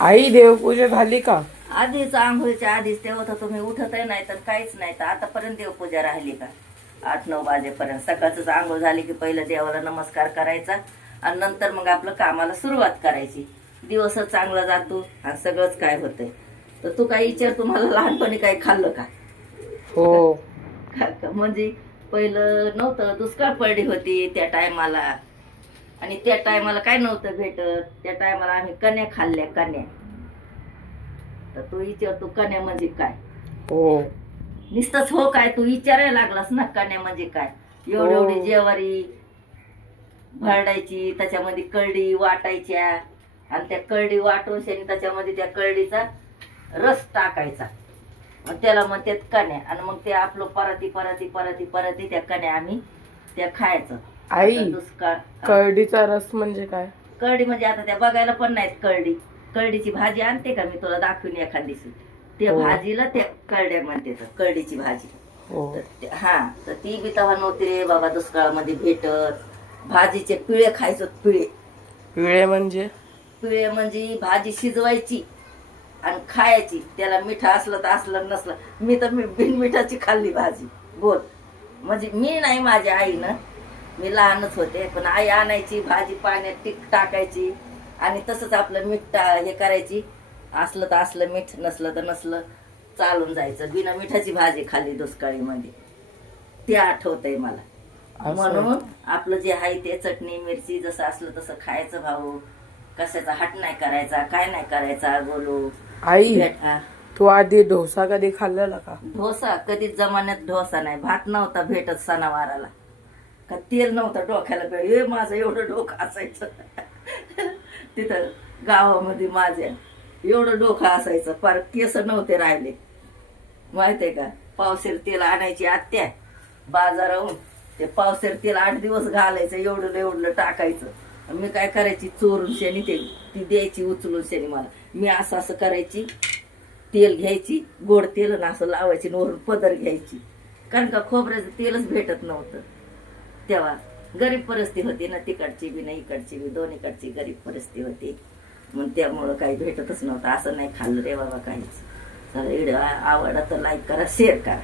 आई देवपूजा झाली का? आधीच आंघोळीच्या आधीच तेव्हा तर तुम्ही उठतही नाही तर काहीच नाही तर आतापर्यंत देवपूजा राहिली का? 8-9 वाजेपर्यंत सकाळच आंघोळ झाली की पहिलं देवाला नमस्कार करायचा आणि नंतर मग आपलं कामाला सुरुवात करायची. दिवस चांगला जातो आणि सगळंच काय होतंय. तर तू काय विचार, तुम्हाला लहानपणी काय खाल्लं का? हो. म्हणजे पहिलं नव्हतं, दुष्काळ पडली होती त्या टायमाला आणि त्या टायमाला काय नव्हतं भेटत. त्या टायमाला आम्ही कण्या खाल्ल्या, कण्या. तर तू विचार, तू कण्या म्हणजे काय? हो. नुसतंच हो काय तू विचारायला लागलास ना, कण्या म्हणजे काय? एवढी एवढी ज्वारी भरडायची, त्याच्यामध्ये कळडी वाटायच्या आणि त्या कळडी वाटून त्याच्यामध्ये त्या कळडीचा रस टाकायचा, मग त्याला म्हणतात कण्या. आणि मग ते आपलं पराती पराती पराती पराती त्या कण्या आम्ही त्या खायचं. आई, दुष्काळ करडीचा रस म्हणजे काय? कळडी म्हणजे आता त्या बघायला पण नाहीत. कळडीची भाजी आणते का मी तुला दाखवून एखादीशी? त्या भाजीला त्या कळड्या म्हणते, तर कळडीची भाजी. हा, तर ती बी तेव्हा नव्हती रे बाबा दुष्काळामध्ये भेटत. भाजीचे पिळे खायचो. पिळे म्हणजे? पिळे म्हणजे भाजी शिजवायची आणि खायची. त्याला मीठ असलं तर असलं, नसलं. मी तर बिन मिठाची खाल्ली भाजी. बोल, म्हणजे मी नाही, माझ्या आईनं. मी लहानच होते, पण आई आणायची भाजी, पाण्यात टाकायची आणि तसंच आपलं मीठ हे करायची. असलं तर असलं मीठ, नसलं तर नसलं, चालून जायचं. बिना मिठाची भाजी खाल्ली दुष्काळीमध्ये, ते आठवतंय मला. म्हणून आपलं जे आहे ते चटणी मिरची जसं असलं तसं खायचं भाऊ. कशाचा हट नाही करायचा, काय नाही करायचा. बोलू आई, तू आधी डोसा कधी खाल्लेला का? डोसा कधीच जमान्यात डोसा नाही. भात नव्हता भेटत सणावाराला, का तेल नव्हतं डोक्याला भेट. हे माझं एवढं डोकं असायचं तिथं गावामध्ये माझ्या एवढं डोकं असायचं, फार केस नव्हते राहिले माहितीये का. पावसेर तेल आणायची आत्या बाजाराहून. ते पावसेर तेल 8 दिवस घालायचं, एवढं एवढं टाकायचं. मी काय करायची, चोरून शेणी ती द्यायची उचलून शेणी मला. मी असं असं करायची, तेल घ्यायची, गोड तेल, आणि असं लावायची, वरून पदर घ्यायची. कारण का खोबऱ्याचं तेलच भेटत नव्हतं तेव्हा. गरीब परिस्थिती होती ना, तिकडची बी नाही इकडची बी, दोन्हीकडची गरीब परिस्थिती होती. मग त्यामुळं काही भेटतच नव्हतं. असं नाही खाल्लं रे बाबा काहीच. चला, व्हिडिओ आवडला तर लाईक करा, शेअर करा.